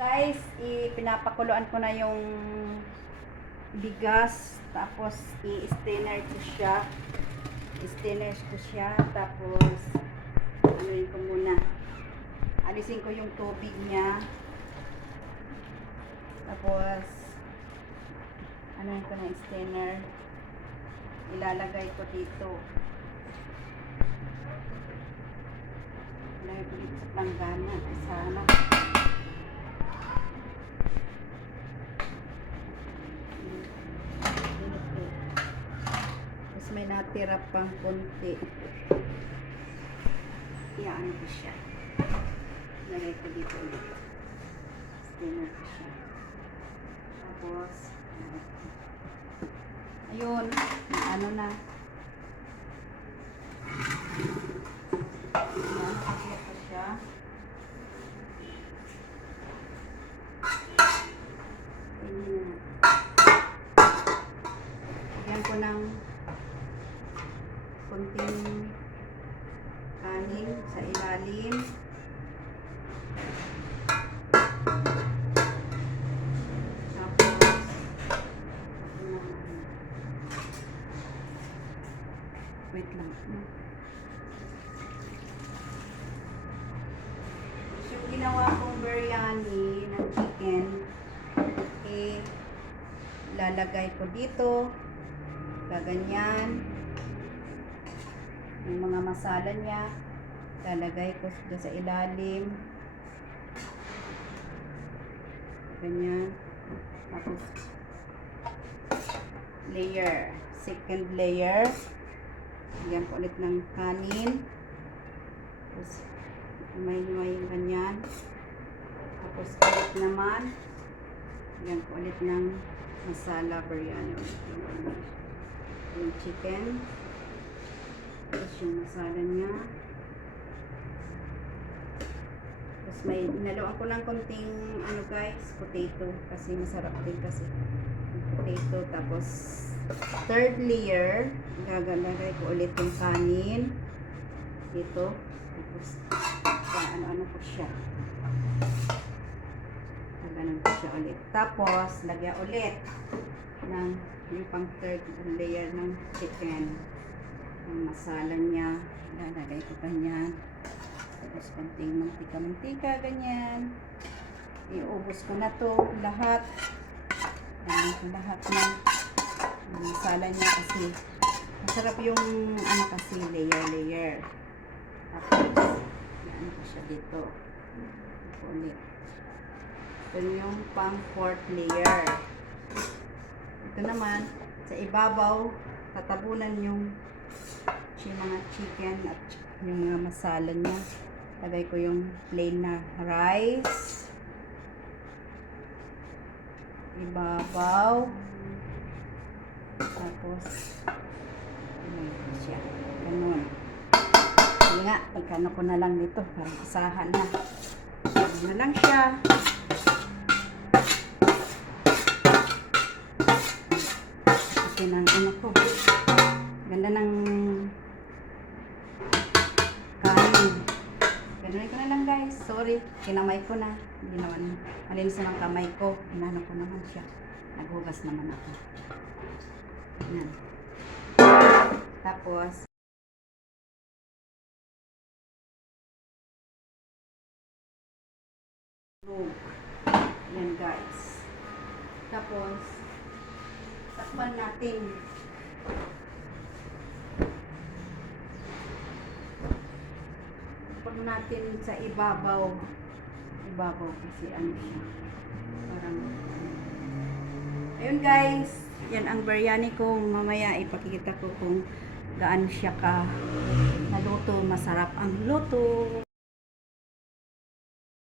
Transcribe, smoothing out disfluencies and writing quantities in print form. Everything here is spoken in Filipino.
Guys, pinapakuluan ko na yung bigas, tapos i-strainer ko siya. I-strainer ko siya, tapos anuin ko muna. Alisin ko yung tubig niya. Tapos anuin ko na strainer. Ilalagay ko dito. Ilalagay ko dito sa planggana. Sana. May natira pang konti. Iyaan ko siya. Lagay ko dito ulit. Steamer ko siya. Tapos, ayun. Ano na. Ayan, kaya ko siya. Ayan ko ng konting kanin sa ilalim. Tapos wait lang. Yung ginawa kong biryani ng chicken, lalagay ko dito. Gaganyan. Yung mga masala niya, lalagay ko sa ilalim. Ganyan. Tapos, layer. Second layer. Lagyan ko ulit ng kanin. Tapos, may yung ganyan. Tapos, ulit naman. Lagyan ko ulit ng masala biryani. Yung chicken. Tapos yung masala niya. Tapos may naluan ko lang konting ano guys, potato. Kasi masarap din kasi. Potato. Tapos third layer, gagalagay ko ulit yung kanin. Dito. Tapos ano ko siya. Ganun ko siya ulit. Tapos lagyan ulit ng yung pang third layer ng chicken. Ang masala niya, lalagay ko ganyan. Tapos konting mantika-mantika, ganyan. Iubos ko na to lahat. Lagyan ko lahat ng masala niya kasi masarap yung ano kasi layer. Tapos yan ko siya dito. Ulit. Ito yung pang fourth layer. Ito naman sa ibabaw tatabunan yung mga chicken at yung mga masala niya. Lagay ko yung plain na rice. Ibabaw. Tapos lagay ko siya. Ganun. Hindi nga, pagkano ko na lang dito para asahan na. Ganun na lang siya. Ito na ang ano ko. Ganda ng kanin. Ganun ko na lang guys. Sorry, kinamay ko na. Hindi naman malinis na ng kamay ko. Inano ko naman siya. Naghugas naman ako. Yan. Tapos yan guys. Tapos takpan natin. Natin sa ibabaw kasi ano siya parang ayun guys, yan ang biryani ko. Mamaya ipakikita ko kung gaano siya ka naluto. Masarap ang luto.